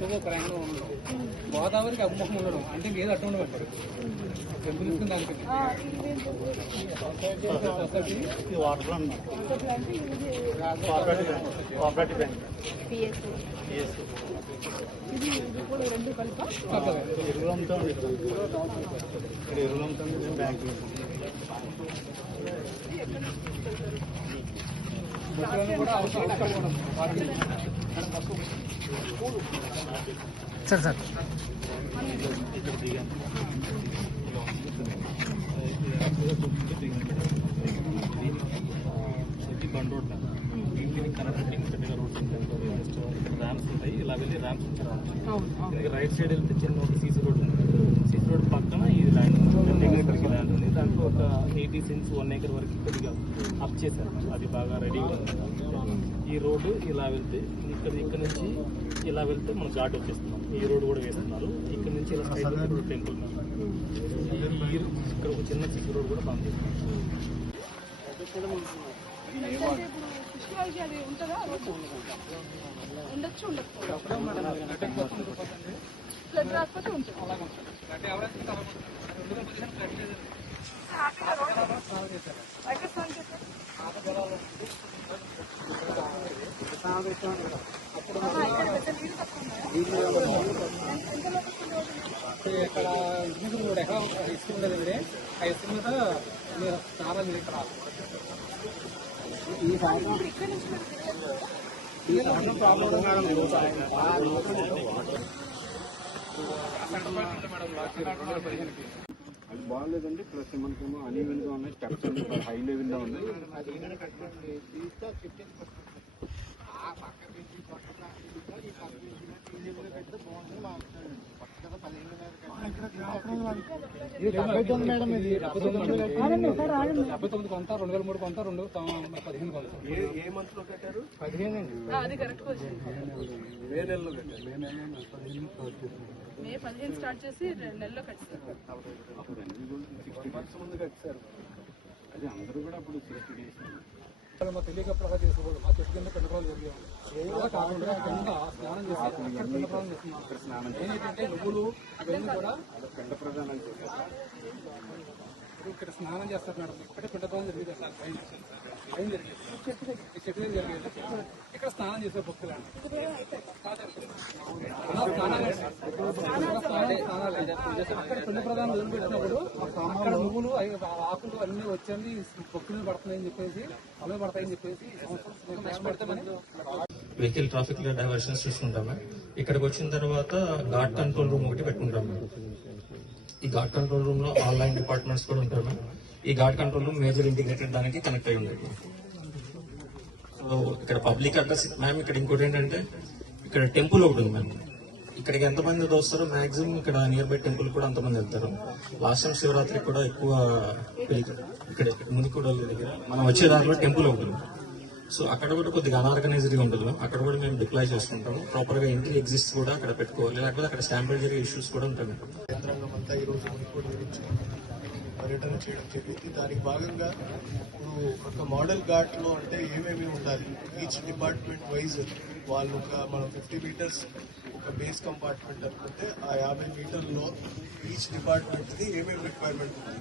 ఎక్కువగా ప్రయాణంలో ఉండడం, గోదావరికి అభిముఖం ఉండడం అంటే ఏది అడ్డు ఉండబట్టారు టెంపుల్ ఇస్తుంది దానికి వాటర్ కోఆపరేటివ్ బ్యాంక్ ఎరువులంతా బ్యాంక్ కూడా sir sir bund road connecting పెద్దగా రోడ్స్ ఉంటాయి, ర్యామ్స్ ఉంటాయి, ఇలా వెళ్ళి ర్యామ్స్ ఉంటాయి. రైట్ సైడ్ వెళ్తే చిన్న ఒక సీసీ రోడ్ ఉంది, సీసీ రోడ్ పక్కన ఈ ల్యాండ్ 10 ఎకర్కి ల్యాండ్ ఉంది. దాంట్లో ఒక 80 సెంట్స్ 1 acre వరకు కొద్దిగా అప్ చేశారు, అది బాగా రెడీగా ఉంది. ఈ రోడ్డు ఇలా వెళ్తే ఇక్కడ నుంచి ఇలా వెళ్తే మనం ఘాట్ వచ్చేస్తున్నాం. ఈ రోడ్డు కూడా వేస్తున్నారు. ఇక్కడ నుంచి ఇలా సైడ్ టెంపుల్ ఇక్కడ ఒక చిన్న సీసీ రోడ్ కూడా బాగుంది. ఉండొచ్చు ఫ్లడ్ రాకపోతే ఉంటుంది. ఇక్కడ ఇంటి కూడా ఎక్కడ ఇసుక ఉండదండి, ఆ ఇసుక మీద స్నానాలు ఇక్కడ ఈ సాయంత్రం ప్రాబ్లం అది బాగాలేదండి. ప్లస్ మనకేమో అన్ఈవెన్ గా ఉన్నాయి, స్టెప్స్ హై లెవెల్ లో ఉన్నాయి. మేడం ఇది 79 కొంత 2003 కొంత 2015 కొంత. ఏ మంత్ లో కట్టారు? 15 మే నెలలో కట్టారు. మే 15 స్టార్ట్ చేసి 2 నెలల్లో కట్టారు. 60 months ముందు కట్టారు. అది అందరూ కూడా అప్పుడు 60 days తెలియక ప్రగా చేసుకోకూడదు. ఆ చెట్టు కింద పెండపాలు జరిగేవాళ్ళు కాకుండా కింద స్నానం చేసి పెండప్రదానం చేస్తున్నారు. ఏంటంటే నువ్వులు ఇవన్నీ కూడా పెండ ప్రధానం చేశారు. ఇక్కడ స్నానం చేస్తారు మేడం. ఇక్కడే పెండప్రదానం జరిగేది సార్. ఏం జరిగేది చెట్టు దగ్గర జరిగేది. ఇక్కడ స్నానం చేసే భక్తులు అక్కడ పెండ ప్రధానం వదిలిపెట్టినప్పుడు అక్కడ నువ్వులు ఆకులు అన్ని వచ్చి భక్తులు పడుతున్నాయని చెప్పేసి అవి పడతాయని చెప్పేసి వెహికల్ ట్రాఫిక్ లో డైవర్షన్స్ చూసుకుంటాము. ఇక్కడికి వచ్చిన తర్వాత ఘాట్ కంట్రోల్ రూమ్ ఒకటి పెట్టుకుంటాము. ఈ ఘాట్ కంట్రోల్ రూమ్ లో ఆన్లైన్ డిపార్ట్మెంట్స్ కూడా ఉంటారు. ఈ ghat control room major integrated దానికి కనెక్ట్ అయి ఉండేది. సో ఇక్కడ పబ్లిక్ అడ్రస్ మ్యామ్. ఇక్కడ ఇంకోటి ఏంటంటే ఇక్కడ టెంపుల్ ఒకటి ఉంది మ్యామ్. ఇక్కడికి ఎంతమంది వస్తారో మాక్సిమం ఇక్కడ నియర్ బై టెంపుల్ కూడా అంతమంది వెళ్తారు. లాస్ట్ టైం శివరాత్రికి కూడా ఎక్కువ ఇక్కడ మునికూడ దగ్గర మనం వచ్చే దారిలో టెంపుల్ ఉంటుంది. సో అక్కడ కూడా కొద్దిగా అనార్గనైజ్డ్ గా ఉంటుంది. అక్కడ కూడా మేము డిప్లాయ్ చేసుకుంటాము. ప్రాపర్ గా ఎంట్రీ ఎగ్జిస్ట్ కూడా అక్కడ పెట్టుకోవాలి, లేకపోతే అక్కడ స్టాంపేజ్ జరిగే ఇష్యూస్ కూడా ఉంటాయి. యంత్రాంగం అంతా ఈరోజు మునికూడ గురించి పర్యటన చేయడం జరిగింది. దానికి భాగంగా ఇప్పుడు ఒక మోడల్ ఘాట్ లో అంటే ఏమేమి ఉండాలి, ఈచ్ డిపార్ట్మెంట్ వైజ్ వాళ్ళు మనం 50 meters ఒక బేస్ కంపార్ట్మెంట్ అనుకుంటే ఆ 50 మీటర్లో ఈచ్ డిపార్ట్మెంట్ ది ఏమేమి రిక్వైర్మెంట్ ఉంది.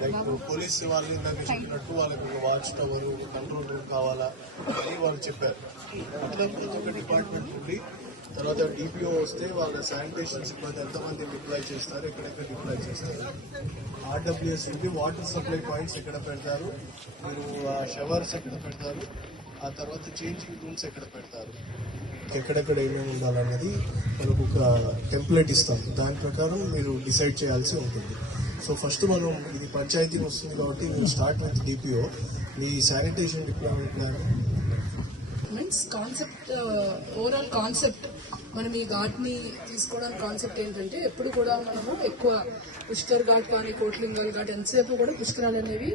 లైక్ పోలీస్ వాళ్ళు ఇందాక చెప్పినట్టు వాళ్ళకి ఒక వాచ్ టవర్, కంట్రోల్ రూమ్ కావాలా అని వాళ్ళు చెప్పారు. అట్లా ప్రతి ఒక్క డిపార్ట్మెంట్ ఉంది. తర్వాత డిపిఓ వస్తే వాళ్ళ శానిటేషన్ సిబ్బంది ఎంతమంది డిప్లాయ్ చేస్తారు, ఎక్కడెక్కడ డిప్లాయ్ చేస్తారు. ఆర్డబ్ల్యూఎస్ ఉంది, వాటర్ సప్లై పాయింట్స్ ఎక్కడ పెడతారు, మీరు షవర్స్ ఎక్కడ పెడతారు, ఆ తర్వాత చేంజింగ్ రూమ్స్ ఎక్కడ పెడతారు, ఎక్కడెక్కడ ఏమేమి ఉండాలన్నది మనకు ఒక టెంప్లెట్ ఇస్తాం. దాని ప్రకారం మీరు డిసైడ్ చేయాల్సి ఉంటుంది. సో ఫస్ట్ మనం ఇది పంచాయతీ వస్తుంది కాబట్టి మీరు start with DPO. Me sanitation deployment plan concept, overall concept మనం ఈ ఘాట్ ని తీసుకోవడానికి కాన్సెప్ట్ ఏంటంటే ఎప్పుడు కూడా మనము ఎక్కువ పుష్కర్ ఘాట్ కానీ కోట్లింగాల్ ఘాట్ ఎంతసేపు కూడా పుష్కరాలు అనేవి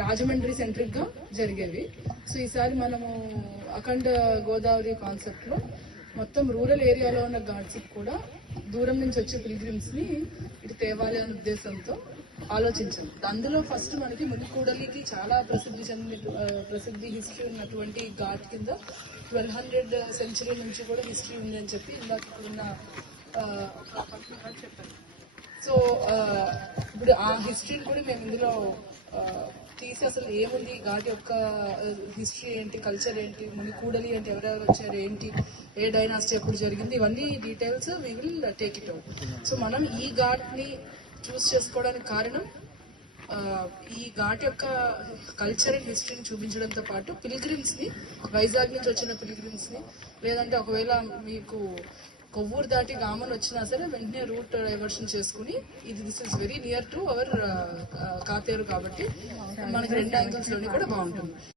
రాజమండ్రి సెంట్రిక్ గా జరిగేవి. సో ఈసారి మనము అఖండ గోదావరి కాన్సెప్ట్ లో మొత్తం రూరల్ ఏరియాలో ఉన్న ఘాట్స్ కూడా దూరం నుంచి వచ్చే పిల్గ్రిమ్స్ ని ఇటు తేవాలి అనే ఉద్దేశంతో ఆలోచించాం. అందులో ఫస్ట్ మనకి మునికూడలికి చాలా ప్రసిద్ధి హిస్టరీ ఉన్నటువంటి ఘాట్ కింద 1200 సెంచరీ నుంచి కూడా హిస్టరీ ఉంది అని చెప్పి ఇందాక ఉన్న చెప్పాను. సో ఇప్పుడు ఆ హిస్టరీని కూడా మేము ఇందులో తీసి అసలు ఏముంది ఘాట్ యొక్క హిస్టరీ ఏంటి, కల్చర్ ఏంటి, మునికూడలి అంటే ఎవరెవరు వచ్చారు, ఏంటి, ఏ డైనాసిటీ ఎప్పుడు జరిగింది, ఇవన్నీ details we will take it out. So మనం ఈ ఘాట్ ని చూస్ చేసుకోవడానికి కారణం ఈ ఘాట్ యొక్క కల్చర్ అండ్ హిస్టరీని చూపించడంతో పాటు పిల్గ్రిమ్స్ ని, వైజాగ్ నుంచి వచ్చిన పిల్గ్రిమ్స్ ని, లేదంటే ఒకవేళ మీకు కొవ్వూరు దాటి గామన్ వచ్చినా సరే వెంటనే రూట్ డైవర్షన్ చేసుకుని this is very near to our Katheru కాబట్టి మనకి 2 యాంగిల్స్ లోని కూడా బాగుంటుంది.